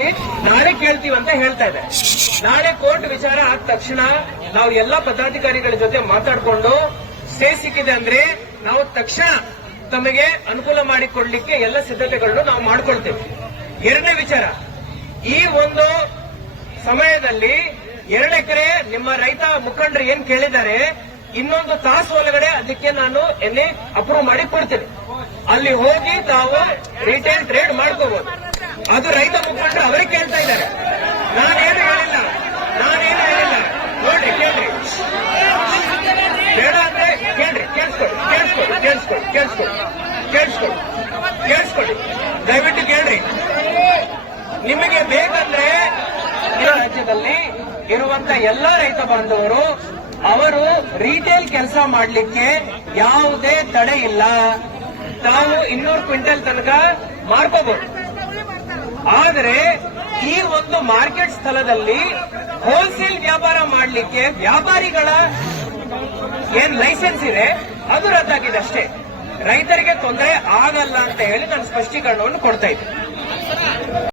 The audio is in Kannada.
ನಾಳೆ ಕೇಳ್ತೀವಿ ಅಂತ ಹೇಳ್ತಾ ಇದೆ. ನಾಳೆ ಕೋರ್ಟ್ ವಿಚಾರ ಆದ ತಕ್ಷಣ ನಾವು ಎಲ್ಲಾ ಪದಾಧಿಕಾರಿಗಳ ಜೊತೆ ಮಾತಾಡಿಕೊಂಡು ಸ್ಟೇ ಸಿಕ್ಕಿದೆ ಅಂದ್ರೆ ನಾವು ತಕ್ಷಣ ತಮಗೆ ಅನುಕೂಲ ಮಾಡಿಕೊಡ್ಲಿಕ್ಕೆ ಎಲ್ಲ ಸಿದ್ಧತೆಗಳನ್ನು ನಾವು ಮಾಡ್ಕೊಳ್ತೇವೆ. ಎರಡನೇ ವಿಚಾರ, ಈ ಒಂದು ಸಮಯದಲ್ಲಿ 2 ಎಕರೆ ನಿಮ್ಮ ರೈತ ಮುಖಂಡರು ಏನ್ ಕೇಳಿದ್ದಾರೆ, ಇನ್ನೊಂದು ತಾಸು ಒಳಗಡೆ ಅದಕ್ಕೆ ನಾನು ಎಲ್ಲಿ ಅಪ್ರೂವ್ ಮಾಡಿ ಕೊಡ್ತೇನೆ. ಅಲ್ಲಿ ಹೋಗಿ ತಾವು ರಿಟೇಲ್ ಟ್ರೇಡ್ ಮಾಡ್ಕೋಬಹುದು. ಅದು ರೈತ ಮುಖಂಡರು ಅವರೇ ಕೇಳ್ತಾ ಇದ್ದಾರೆ. ನಾನೇನು ಹೇಳಿಲ್ಲ. ನೋಡ್ರಿ, ಕೇಳ್ರಿ, ಬೇಡ ಅಂದ್ರೆ ಕೇಳ್ರಿ, ಕೇಳಿಸ್ಕೊಳ್ಳಿ, ದಯವಿಟ್ಟು ಕೇಳ್ರಿ. ನಿಮಗೆ ಬೇಕಂದ್ರೆ ರಾಜ್ಯದಲ್ಲಿ ಇರುವಂತ ಎಲ್ಲಾ ರೈತ ಬಾಂಧವರು ಅವರು ರಿಟೇಲ್ ಕೆಲಸ ಮಾಡಲಿಕ್ಕೆ ಯಾವುದೇ ತಡೆ ಇಲ್ಲ. ತಾವು 200 ಕ್ವಿಂಟಲ್ ತನಕ ಮಾರ್ಕೋಬಹುದು. ಆದರೆ ಈ ಒಂದು ಮಾರ್ಕೆಟ್ ಸ್ಥಳದಲ್ಲಿ ಹೋಲ್ಸೇಲ್ ವ್ಯಾಪಾರ ಮಾಡಲಿಕ್ಕೆ ವ್ಯಾಪಾರಿಗಳ ಏನ್ ಲೈಸೆನ್ಸ್ ಇದೆ ಅದು ರದ್ದಾಗಿದೆ ಅಷ್ಟೇ. ರೈತರಿಗೆ ತೊಂದರೆ ಆಗಲ್ಲ ಅಂತ ಹೇಳಿ ನಾನು ಸ್ಪಷ್ಟೀಕರಣವನ್ನು ಕೊಡ್ತಾ ಇದ್ದೀನಿ.